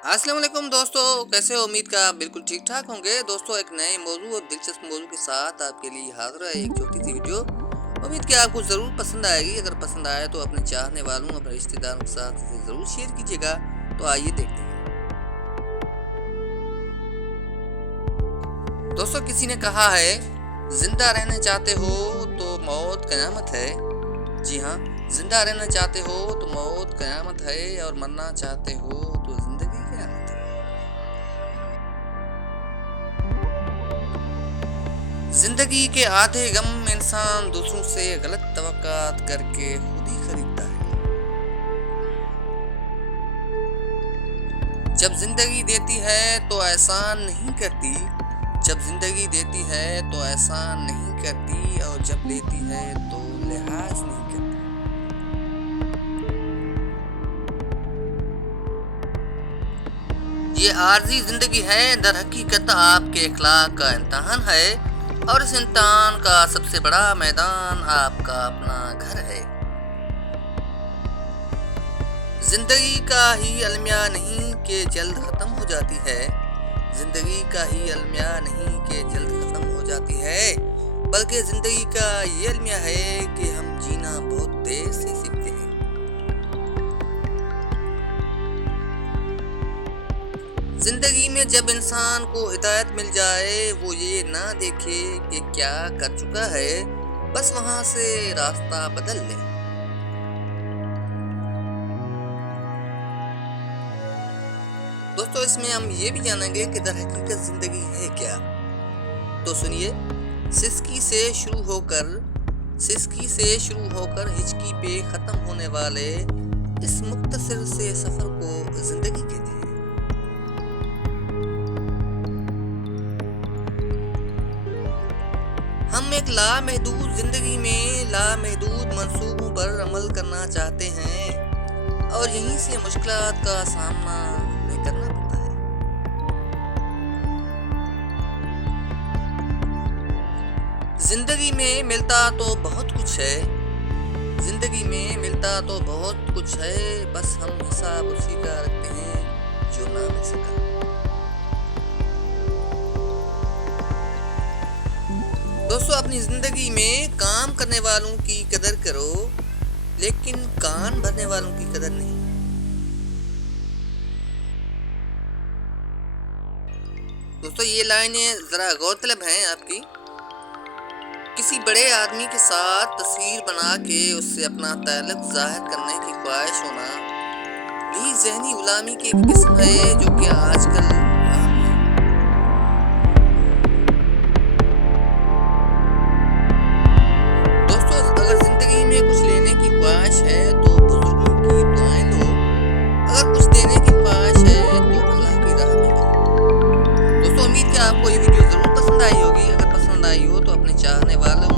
अस्सलाम वालेकुम दोस्तों, कैसे हो? उम्मीद का आप बिल्कुल ठीक ठाक होंगे। दोस्तों, एक नए मौजू और दिलचस्प मौजू के साथ आपके लिए हाजिर है एक छोटी सी वीडियो। उम्मीद कि आपको ज़रूर पसंद आएगी। अगर पसंद आए तो अपने चाहने वालों, अपने रिश्तेदारों के साथ इसे ज़रूर शेयर कीजिएगा। तो आइए देखते हैं। दोस्तों, किसी ने कहा है, जिंदा रहना चाहते हो तो मौत कयामत है। जी हाँ, जिंदा रहना चाहते हो तो मौत कयामत है, और मरना चाहते हो तो जिंदगी कयामत है। जिंदगी के आधे गम इंसान दूसरों से गलत तवक्कात करके खुद ही खरीदता है। जब जिंदगी देती है तो एहसान नहीं करती। जब जिंदगी देती है तो एहसान नहीं करती, और जब लेती है तो लिहाज नहीं करती। ये आर्जी जिंदगी है, दर हकीकत आपके इखलाक का इम्तहान है, और इस इम्तहान का सबसे बड़ा मैदान आपका अपना घर है। जिंदगी का ही अलमिया नहीं कि जल्द खत्म हो जाती है। जिंदगी का ही अलमिया नहीं कि जल्द खत्म हो जाती है, बल्कि जिंदगी का ये अलमिया है कि हम जीना बहुत देर से सीखते हैं। जिंदगी में जब इंसान को हिदायत मिल जाए, वो ये ना देखे कि क्या कर चुका है, बस वहां से रास्ता बदल ले। दोस्तों, इसमें हम ये भी जानेंगे कि दर हकीकत जिंदगी है क्या। तो सुनिए, सिसकी से शुरू होकर हिचकी पे खत्म होने वाले इस मुख्तसर से सफर को जिंदगी कहते हैं। हम एक लामहदूद जिंदगी में लामहदूद मंसूबों पर अमल करना चाहते हैं, और यहीं से मुश्किलात का सामना हमें करना पड़ता है। जिंदगी में मिलता तो बहुत कुछ है। जिंदगी में मिलता तो बहुत कुछ है, बस हम हिसाब उसी का रखते हैं जो ना मिल सका। दोस्तों, अपनी जिंदगी में काम करने वालों की कदर करो, लेकिन कान भरने वालों की कदर नहीं। दोस्तों, ये लाइनें जरा गौरतलब हैं आपकी। किसी बड़े आदमी के साथ तस्वीर बना के उससे अपना ताल्लुक जाहिर करने की ख्वाहिश होना भी ज़हनी गुलामी की एक किस्म है, जो कि आजकल आम है। दोस्तों, अगर जिंदगी में कुछ लेने की ख्वाहिश है तो बुजुर्गों की दुआएं लो। अगर कुछ देने की ख्वाहिश है तो अल्लाह की राह में दो। दोस्तों, उम्मीद है आपको ये वीडियो ज़रूर पसंद आई होगी। अगर पसंद आई हो तो अपने चाहने वालों